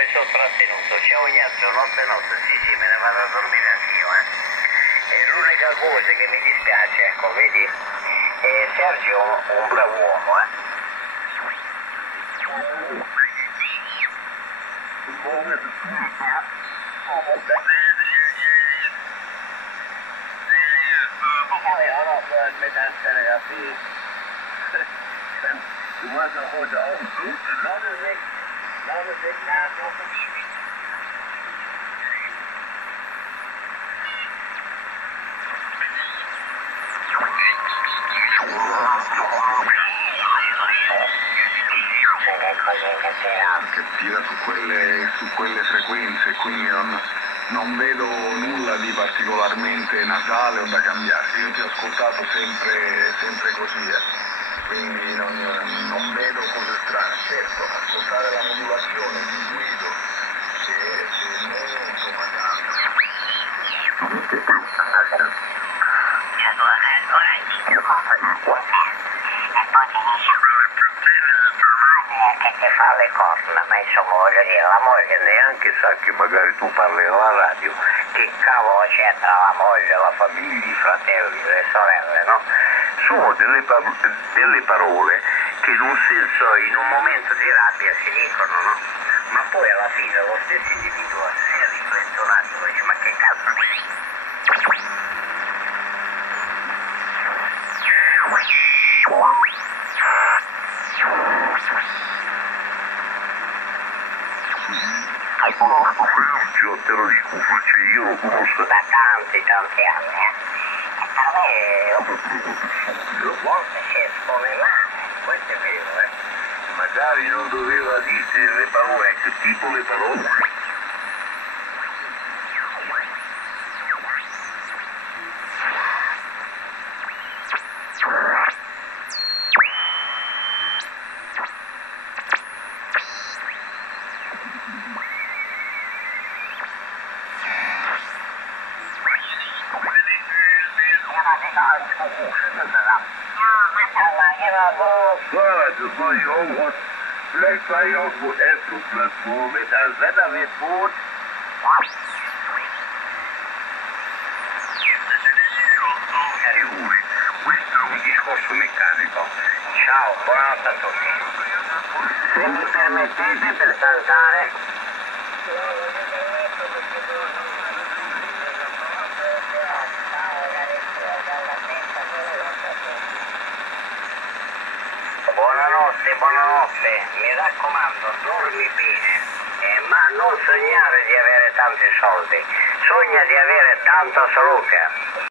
mi sono trattenuto. Ciao Ignazio, notte notte, sì, me ne vado a dormire anch'io, E l'unica cosa che mi dispiace, ecco, vedi, Sergio è un bravo uomo, che tira su quelle frequenze, quindi non vedo nulla di particolarmente nasale o da cambiarsi. Io ti ho ascoltato sempre così, quindi non vedo cose strane. Certo, ascoltare la modulazione di Guido che molto magari. che fa le corna, ma insomma voglio dire, la moglie neanche sa che magari tu parli alla radio, che cavolo c'è tra la moglie, la famiglia, i fratelli, le sorelle, no? Sono delle parole che in un senso, in un momento di rabbia si dicono, no? Ma poi alla fine lo stesso individuo si riflette un attimo e dice, ma che cazzo Io te lo dico, io lo conosco da tanti anni, E per me molte si espone male, questo è vero, magari non doveva dire le parole, che tipo le parole? Guarda, poi jongens, blijf bij ons voor even platform met AZ weer voort. Questo è un discorso meccanico. Ciao, buonanotte a tutti. Se mi permettete per saltare. Buonanotte, mi raccomando, dormi bene, ma non sognare di avere tanti soldi, sogna di avere tanta salute.